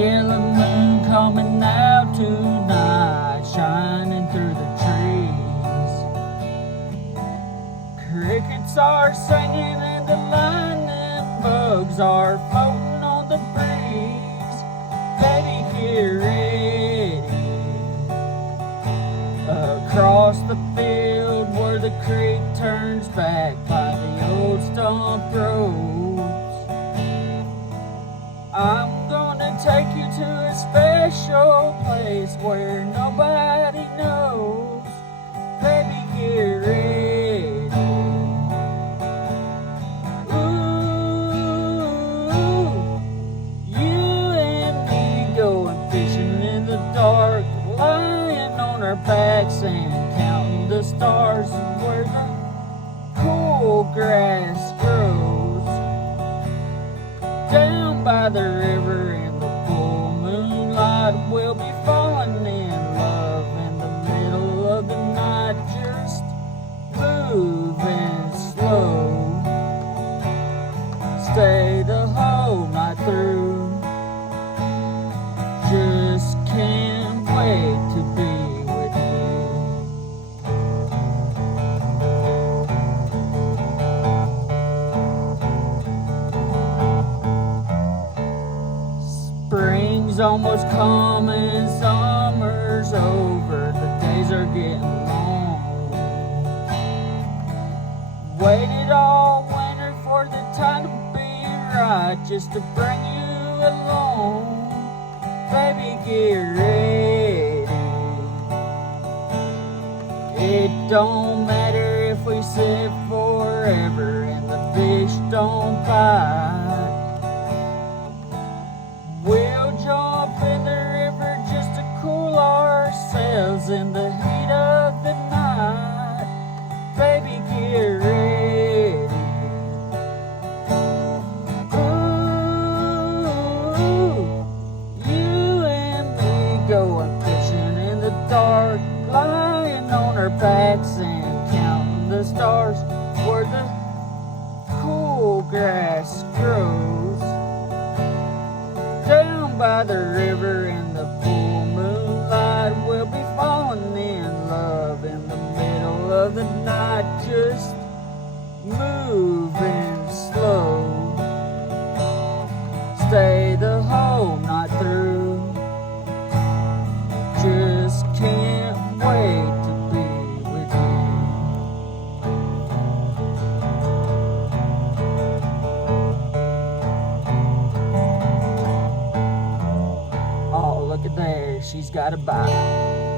yellow moon coming out tonight, shining through the trees. Crickets are singing and the lightning bugs are floating on the breeze. Baby, get ready. Across the field where the creek turns back by the old stump roads, I'm gonna take you to a special place where nobody knows. Baby, get ready. Ooh, you and me going fishing in the dark, lying on our backs and counting the stars where the cool grass grows. Down by the river in the full moonlight, we'll be falling in love in the middle of the night, just moving slow. Stay the whole night through. Just can't wait to be with you. Spring's almost come and summer's over. The days are getting long. Waited all winter for the time to be right, just to bring you along. Baby, get ready. It don't matter if we sit forever and the fish don't bite. We'll jump in the river just to cool ourselves in the heat of the night. Baby, get ready. Ooh, you and me going fishing in the dark, lying on our backs and counting the stars where the cool grass grows. Down by the river in the full moonlight, we'll be falling in love in the middle of the night, just moving slow. Stay the whole night through. Just can't wait to be with you. Oh, look at there, she's got a bite.